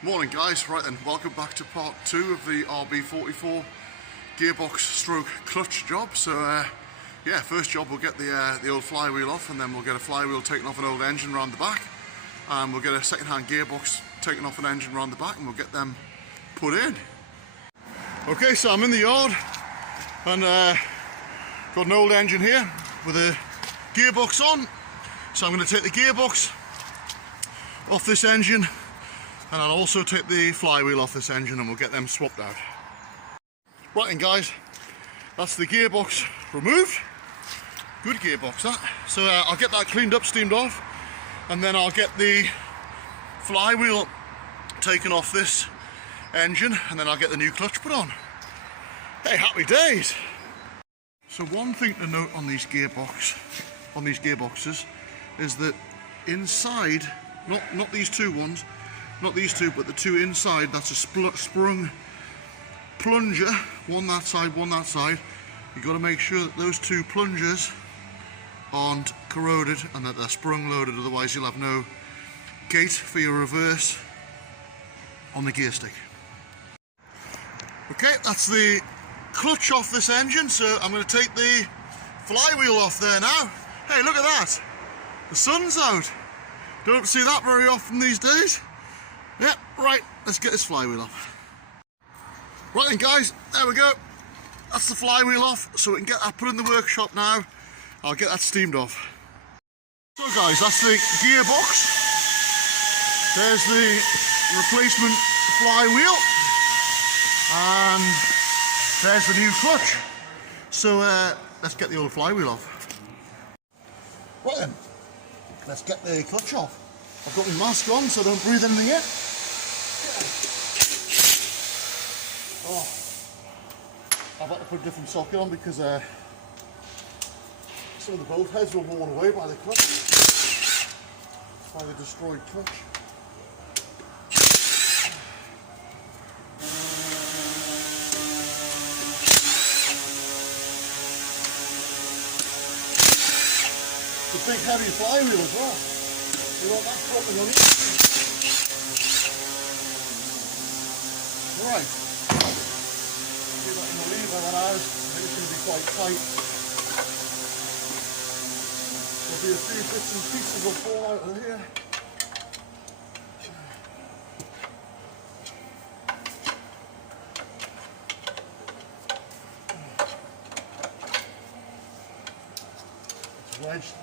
Morning guys, right then, welcome back to part 2 of the RB44 gearbox stroke clutch job. So yeah, first job we'll get the old flywheel off, and then we'll get a flywheel taken off an old engine around the back, and we'll get a second-hand gearbox taken off an engine around the back, and we'll get them put in. Okay, so I'm in the yard and got an old engine here with a gearbox on. So I'm going to take the gearbox off this engine, and I'll also take the flywheel off this engine, and we'll get them swapped out. Right then guys, that's the gearbox removed. Good gearbox that. So I'll get that cleaned up, steamed off, and then I'll get the flywheel taken off this engine, and then I'll get the new clutch put on. Hey, happy days! So one thing to note on these gearboxes is that inside, not these two ones, not these two, but the two inside, that's a sprung plunger, one that side, one that side. You've got to make sure that those two plungers aren't corroded and that they're sprung loaded, otherwise you'll have no gate for your reverse on the gear stick. Okay, that's the clutch off this engine, so I'm going to take the flywheel off there now. Hey, look at that! The sun's out! Don't see that very often these days. Yeah, right, let's get this flywheel off. Right then guys, there we go. That's the flywheel off, so we can get that put in the workshop now. I'll get that steamed off. So guys, that's the gearbox. There's the replacement flywheel. And there's the new clutch. So let's get the old flywheel off. Right then, let's get the clutch off. I've got my mask on so I don't breathe anything in. Oh, I've had to put a different socket on because some of the bolt heads were worn away by the clutch, by the destroyed clutch. It's a big heavy flywheel as well. You want that dropping on it. Right. See that in the lever that out. I think it's going to be quite tight. There'll be a few bits and pieces will fall out of here. It's wedged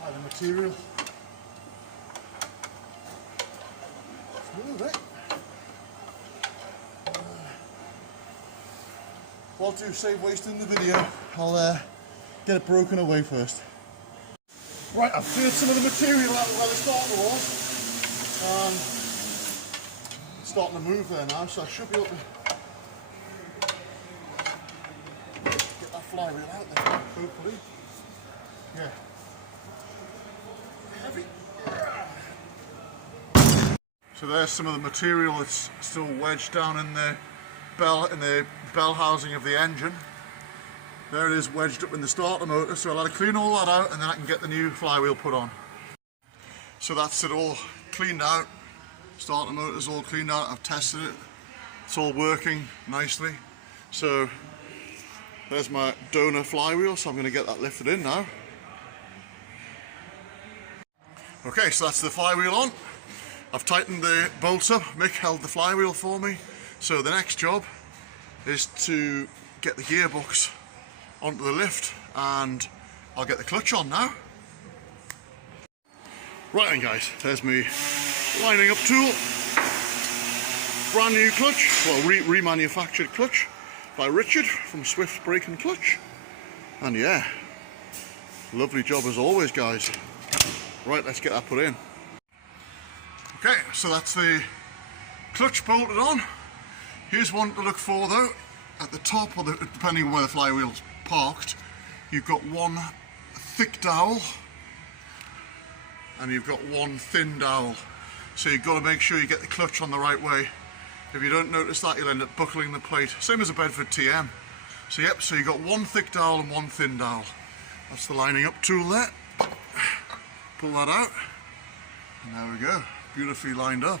by the material. Smooth, eh? Well, to save wasting the video, I'll get it broken away first. Right, I've cleared some of the material out of where the starter was. It's starting to move there now, so I should be able to get that flywheel out there, hopefully. Yeah. Heavy. So there's some of the material that's still wedged down in the bell housing of the engine. There it is, wedged up in the starter motor, so I'll have to clean all that out and then I can get the new flywheel put on. So that's it all cleaned out. Starter motor's all cleaned out, I've tested it. It's all working nicely. So there's my donor flywheel, so I'm going to get that lifted in now. Okay, so that's the flywheel on. I've tightened the bolts up. Mick held the flywheel for me. So the next job is to get the gearbox onto the lift, and I'll get the clutch on now. Right then guys, there's me lining up tool. Brand new clutch, well remanufactured clutch by Richard from Swift Brake and Clutch. And yeah, lovely job as always guys. Right, let's get that put in. Okay, so that's the clutch bolted on. Here's one to look for though. At the top, or depending on where the flywheel's parked, you've got one thick dowel and you've got one thin dowel. So you've got to make sure you get the clutch on the right way. If you don't notice that, you'll end up buckling the plate. Same as a Bedford TM. So yep, so you've got one thick dowel and one thin dowel. That's the lining up tool there. Pull that out. And there we go, beautifully lined up.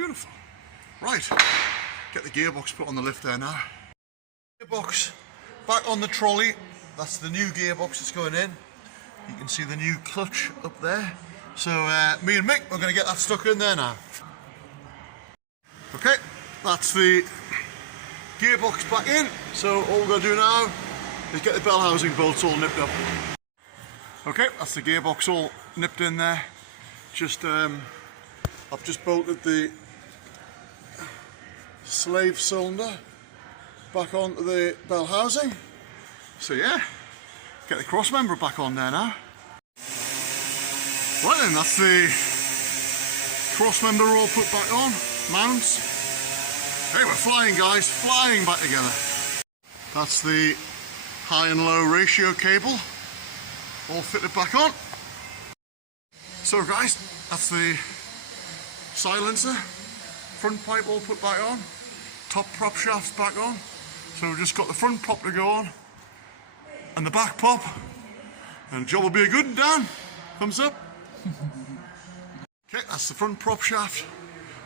Beautiful. Right, get the gearbox put on the lift there now. Gearbox back on the trolley. That's the new gearbox that's going in. You can see the new clutch up there. So me and Mick, we're going to get that stuck in there now. Okay, that's the gearbox back in. So all we're going to do now is get the bell housing bolts all nipped up. Okay, that's the gearbox all nipped in there. Just I've just bolted the slave cylinder back onto the bell housing. So yeah, get the cross member back on there now. Right then, that's the cross member all put back on, mounts. Hey, we're flying guys, flying back together. That's the high and low ratio cable all fitted back on. So guys, that's the silencer, front pipe all put back on, top prop shafts back on. So we've just got the front prop to go on and the back pop, and the job will be a good one, Dan. Thumbs up. Okay, that's the front prop shaft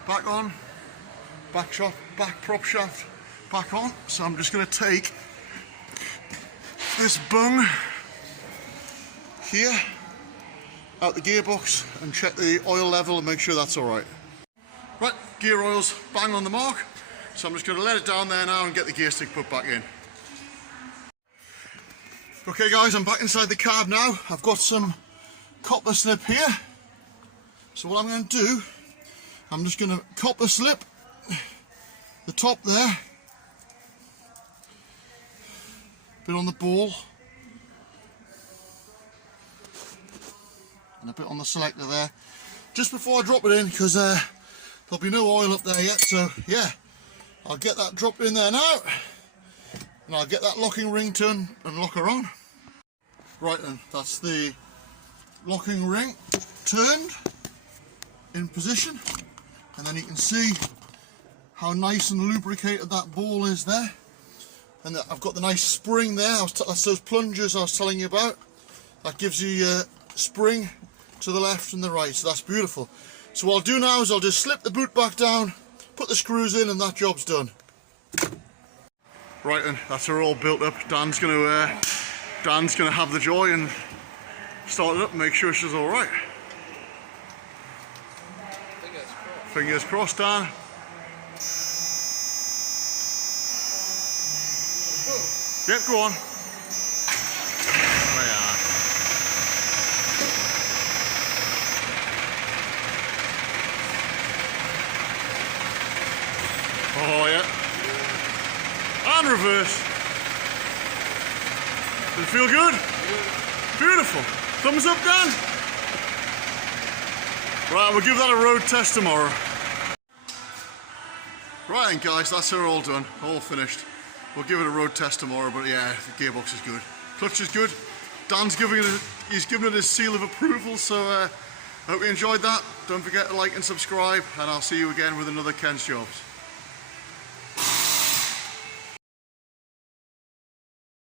back on, back prop shaft back on. So I'm just going to take this bung here out the gearbox and check the oil level and make sure that's all right. Right, gear oil's bang on the mark. So I'm just going to let it down there now and get the gear stick put back in. Okay guys, I'm back inside the cab now. I've got some copper slip here. So what I'm going to do, I'm just going to copper slip the top there, bit on the ball, and a bit on the selector there, just before I drop it in, because there'll be no oil up there yet. So yeah, I'll get that dropped in there now, and I'll get that locking ring turned and lock her on. Right then, that's the locking ring turned in position, and then you can see how nice and lubricated that ball is there, and I've got the nice spring there. That's those plungers I was telling you about. That gives you spring to the left and the right, so that's beautiful. So what I'll do now is I'll just slip the boot back down, put the screws in, and that job's done. Right then, that's her all built up. Dan's gonna have the joy and start it up and make sure she's all right. Fingers crossed, Dan. Yep, go on. There you are. Oh yeah. And reverse. Does it feel good? Beautiful. Thumbs up, Dan. Right, we'll give that a road test tomorrow. Right then guys, that's her all done, all finished. We'll give it a road test tomorrow, but yeah, the gearbox is good. Clutch is good. Dan's giving it his seal of approval, so I hope you enjoyed that. Don't forget to like and subscribe, and I'll see you again with another Ken's Jobs.